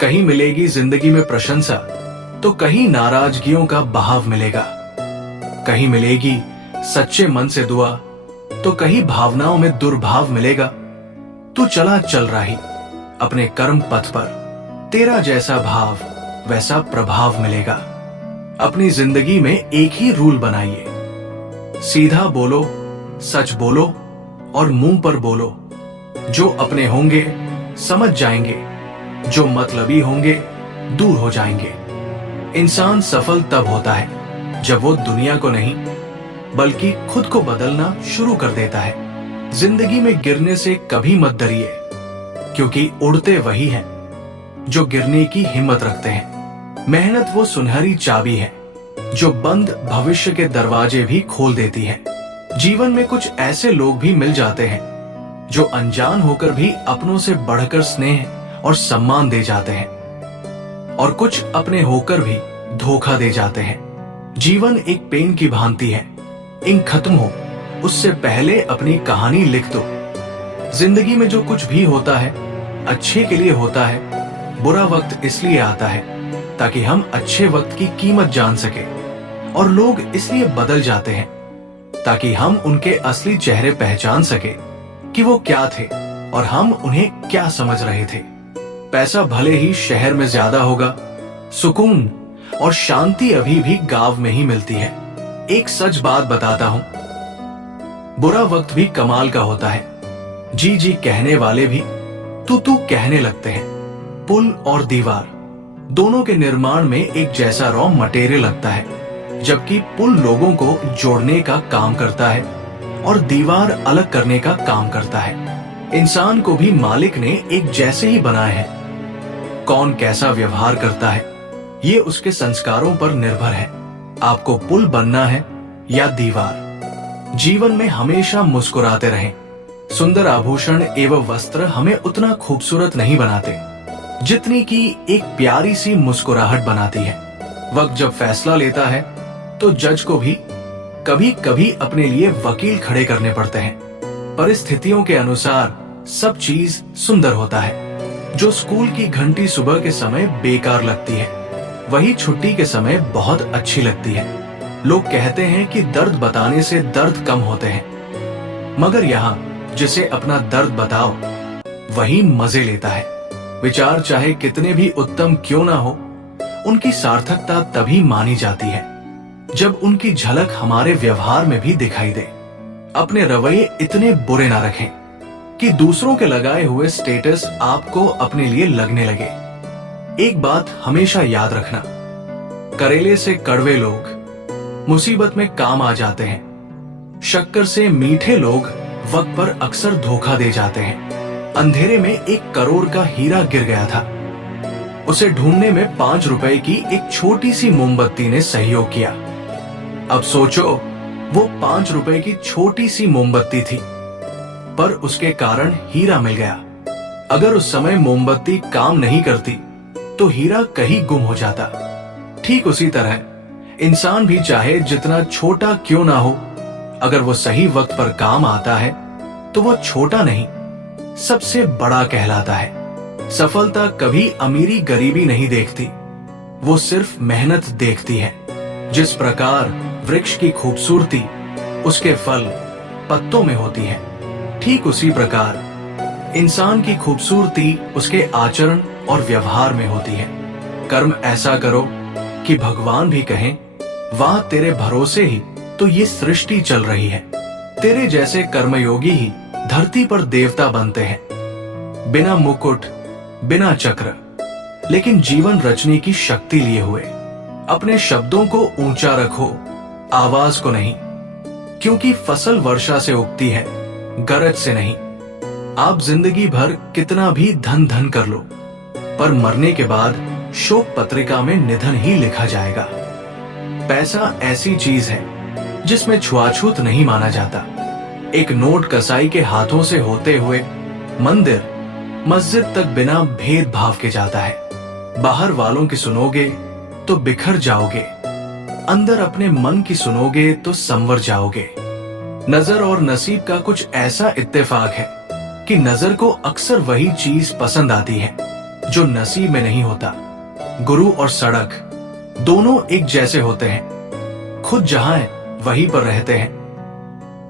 कहीं मिलेगी जिंदगी में प्रशंसा, तो कहीं नाराजगियों का बहाव मिलेगा। कहीं मिलेगी सच्चे मन से दुआ, तो कहीं भावनाओं में दुर्भाव मिलेगा। तू चला चल रही अपने कर्म पथ पर, तेरा जैसा भाव वैसा प्रभाव मिलेगा। अपनी जिंदगी में एक ही रूल बनाइए, सीधा बोलो, सच बोलो और मुंह पर बोलो। जो अपने होंगे समझ जाएंगे, जो मतलबी होंगे दूर हो जाएंगे। इंसान सफल तब होता है जब वो दुनिया को नहीं बल्कि खुद को बदलना शुरू कर देता है। जिंदगी में गिरने से कभी मत डरिए, क्योंकि उड़ते वही हैं जो गिरने की हिम्मत रखते हैं। मेहनत वो सुनहरी चाबी है जो बंद भविष्य के दरवाजे भी खोल देती है। जीवन में कुछ ऐसे लोग भी मिल जाते हैं जो अनजान होकर भी अपनों से बढ़कर स्नेह और सम्मान दे जाते हैं, और कुछ अपने होकर भी धोखा दे जाते हैं। जीवन एक पेन की भांति है, इंक खत्म हो उससे पहले अपनी कहानी लिख दो। जिंदगी में जो कुछ भी होता है अच्छे के लिए होता है। बुरा वक्त इसलिए आता है ताकि हम अच्छे वक्त की कीमत जान सके, और लोग इसलिए बदल जाते हैं ताकि हम उनके असली चेहरे पहचान सके कि वो क्या थे और हम उन्हें क्या समझ रहे थे। पैसा भले ही शहर में ज्यादा होगा, सुकून और शांति अभी भी गांव में ही मिलती है। एक सच बात बताता हूं, बुरा वक्त भी कमाल का होता है। जी जी कहने वाले भी तू तू कहने लगते हैं। पुल और दीवार दोनों के निर्माण में एक जैसा रॉ मटेरियल लगता है, जबकि पुल लोगों को जोड़ने का काम करता है और दीवार अलग करने का काम करता है। इंसान को भी मालिक ने एक जैसे ही बनाए हैं। कौन कैसा व्यवहार करता है ये उसके संस्कारों पर निर्भर है। आपको पुल बनना है या दीवार। जीवन में हमेशा मुस्कुराते रहें। सुंदर आभूषण एवं वस्त्र हमें उतना खूबसूरत नहीं बनाते जितनी कि एक प्यारी सी मुस्कुराहट बनाती है। वक्त जब फैसला लेता है तो जज को भी कभी कभी अपने लिए वकील खड़े करने पड़ते हैं। परिस्थितियों के अनुसार सब चीज सुंदर होता है। जो स्कूल की घंटी सुबह के समय बेकार लगती है, वही छुट्टी के समय बहुत अच्छी लगती है। लोग कहते हैं कि दर्द बताने से दर्द कम होते हैं, मगर यहाँ जिसे अपना दर्द बताओ वही मजे लेता है। विचार चाहे कितने भी उत्तम क्यों ना हो, उनकी सार्थकता तभी मानी जाती है जब उनकी झलक हमारे व्यवहार में भी दिखाई दे। अपने रवैये इतने बुरे ना रखें कि दूसरों के लगाए हुए स्टेटस आपको अपने लिए लगने लगे। एक बात हमेशा याद रखना, करेले से कड़वे लोग मुसीबत में काम आ जाते हैं। शक्कर से मीठे लोग वक्त पर अक्सर धोखा दे जाते हैं। अंधेरे में 1 करोड़ का हीरा गिर गया था। उसे ढूंढने में 5 रुपए की एक छोटी सी मोमबत्ती ने सहयोग किया। अब सोचो, वो 5 रुपए की छोटी सी मोमबत्ती थी, पर उसके कारण हीरा मिल गया। अगर उस समय मोमबत्ती काम नहीं करती तो हीरा कहीं गुम हो जाता। ठीक उसी तरह इंसान भी चाहे जितना छोटा क्यों ना हो, अगर वो सही वक्त पर काम आता है तो वो छोटा नहीं, सबसे बड़ा कहलाता है। सफलता कभी अमीरी गरीबी नहीं देखती, वो सिर्फ मेहनत देखती है। जिस प्रकार वृक्ष की खूबसूरती उसके फल पत्तों में होती है, ठीक उसी प्रकार इंसान की खूबसूरती उसके आचरण और व्यवहार में होती है। कर्म ऐसा करो कि भगवान भी कहें, वाह तेरे भरोसे ही तो ये सृष्टि चल रही है। तेरे जैसे कर्मयोगी ही धरती पर देवता बनते हैं। बिना मुकुट, बिना चक्र, लेकिन जीवन रचने की शक्ति लिए हुए। अपने शब्दों को ऊंचा रखो, आवाज को नहीं, क्योंकि फसल वर्षा से उगती है, गरज से नहीं। आप जिंदगी भर कितना भी धन धन कर लो, पर मरने के बाद शोक पत्रिका में निधन ही लिखा जाएगा। पैसा ऐसी चीज है जिसमें छुआछूत नहीं माना जाता। एक नोट कसाई के हाथों से होते हुए मंदिर, मस्जिद तक बिना भेदभाव के जाता है। बाहर वालों की सुनोगे तो बिखर जाओगे, अंदर अपने मन की सुनोगे तो संवर जाओगे। नजर और नसीब का कुछ ऐसा इत्तेफाक है कि नजर को अक्सर वही चीज पसंद आती है जो नसीब में नहीं होता। गुरु और सड़क दोनों एक जैसे होते हैं, खुद जहां है वहीं पर रहते हैं,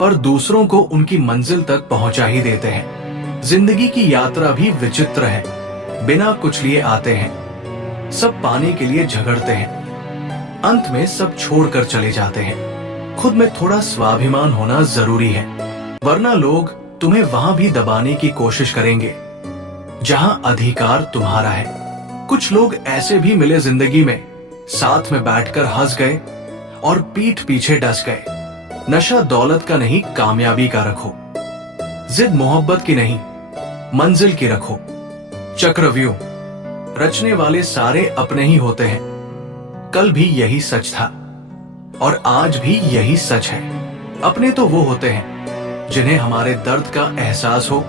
पर दूसरों को उनकी मंजिल तक पहुंचा ही देते हैं। जिंदगी की यात्रा भी विचित्र है, बिना कुछ लिए आते हैं, सब पाने के लिए झगड़ते हैं, अंत में सब छोड़कर चले जाते हैं। खुद में थोड़ा स्वाभिमान होना जरूरी है, वरना लोग तुम्हें वहां भी दबाने की कोशिश करेंगे जहां अधिकार तुम्हारा है। कुछ लोग ऐसे भी मिले जिंदगी में, साथ में बैठकर हंस गए और पीठ पीछे डस गए। नशा दौलत का नहीं, कामयाबी का रखो। जिद मोहब्बत की नहीं, मंजिल की रखो। चक्रव्यूह रचने वाले सारे अपने ही होते हैं। कल भी यही सच था और आज भी यही सच है। अपने तो वो होते हैं जिन्हें हमारे दर्द का एहसास हो,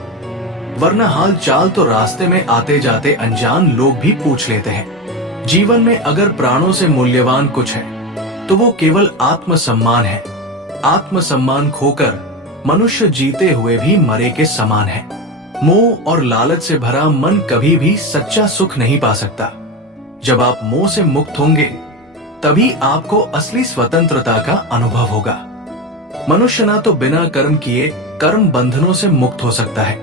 वरना हाल चाल तो रास्ते में आते जाते अनजान लोग भी पूछ लेते हैं। जीवन में अगर प्राणों से मूल्यवान कुछ है तो वो केवल आत्मसम्मान है। आत्मसम्मान खोकर मनुष्य जीते हुए भी मरे के समान है। मोह और लालच से भरा मन कभी भी सच्चा सुख नहीं पा सकता। जब आप मोह से मुक्त होंगे तभी आपको असली स्वतंत्रता का अनुभव होगा। मनुष्य ना तो बिना कर्म किए कर्म बंधनों से मुक्त हो सकता है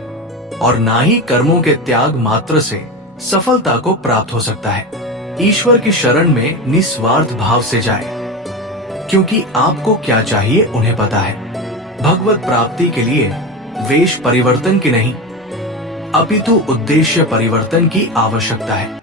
और ना ही कर्मों के त्याग मात्र से सफलता को प्राप्त हो सकता है। ईश्वर की शरण में निस्वार्थ भाव से जाए, क्योंकि आपको क्या चाहिए उन्हें पता है। भगवत प्राप्ति के लिए वेश परिवर्तन की नहीं, अपितु उद्देश्य परिवर्तन की आवश्यकता है।